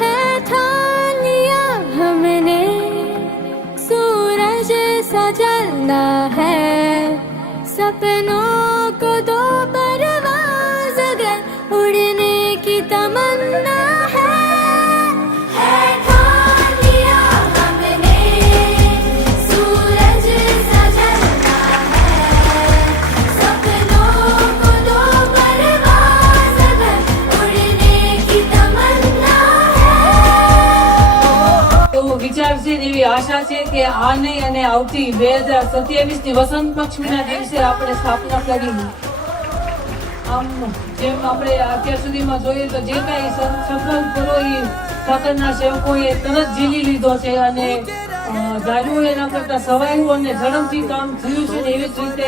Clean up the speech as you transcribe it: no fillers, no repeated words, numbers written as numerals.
है ठान लिया हमने सूरज सा जलना है सपनों को दो परवाज़ अगर उड़ने की तमन्ना है ठान लिया हमने सूरज सा जलना है सपनों को दो परवाज़ अगर उड़ने की तमन्ना એવો વિચાર છે ને એવી આશા છે કે આ નહીં અને આવતી 2027 ની વસંત પંચમીના દિવસે આપણે સ્થાપના કરી. આમ જેમ આપણે અત્યાર સુધીમાં જોઈએ તો જે કાંઈ સંકલ્પ કરો એ ઠાકરના સેવકોએ તરત ઝીલી લીધો છે અને ધાર્યું એના કરતા સવાયું અને ઝડપથી કામ થયું છે ને એવી જ રીતે